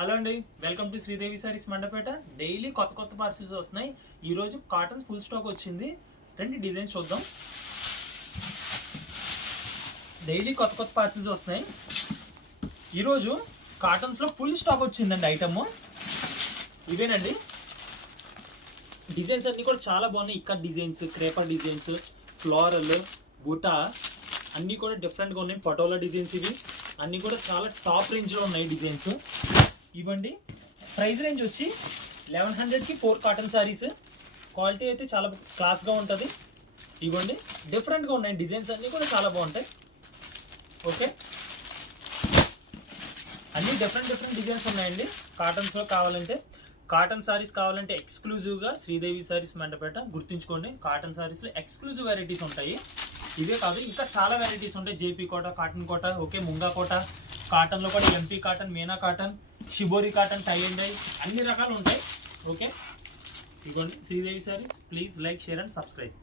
Hello అండి, welcome to Sridevi saris Mandapeta. Daily కొత్త parcels వస్తున్నాయి. ఈరోజు కాటన్స్ ఫుల్ స్టాక్ వచ్చింది. రెండు డిజైన్స్ చూద్దాం. డైలీ కొత్త పార్సిల్స్ వస్తున్నాయి. ఈరోజు కాటన్స్లో ఫుల్ స్టాక్ వచ్చిందండి. ఐటమ్ ఇవేనండి. డిజైన్స్ అన్నీ కూడా చాలా బాగున్నాయి. ఇక్కత్ డిజైన్స్, క్రేపర్ డిజైన్స్, ఫ్లోరల్, బుటా అన్నీ కూడా డిఫరెంట్గా ఉన్నాయి. పటోలా డిజైన్స్ ఇవి అన్నీ కూడా చాలా టాప్ రేంజ్లో ఉన్నాయి డిజైన్స్. ఇవ్వండి. ప్రైస్ రేంజ్ వచ్చి 1100కి 4 కాటన్ శారీస్. క్వాలిటీ అయితే చాలా క్లాస్గా ఉంటుంది. ఇవ్వండి, డిఫరెంట్గా ఉన్నాయి. డిజైన్స్ అన్నీ కూడా చాలా బాగుంటాయి. ఓకే, అన్నీ డిఫరెంట్ డిజైన్స్ ఉన్నాయండి. కాటన్స్లో కావాలంటే, కాటన్ శారీస్ కావాలంటే ఎక్స్క్లూజివ్గా శ్రీదేవి శారీస్ మండపేట గుర్తుంచుకోండి. కాటన్ శారీస్లో ఎక్స్క్లూజివ్ వెరైటీస్ ఉంటాయి. ఇవే కాదు, ఇంకా చాలా వెరైటీస్ ఉంటాయి. JP Kota, cotton Kota, okay, Munga Kota, కాటన్లో కూడా MP cotton, Meena cotton, shibori cotton, tie and dye అన్ని రకాలు ఉంటాయి. ఓకే, ఇదిగోండి Sridevi sarees. Please like, share and subscribe.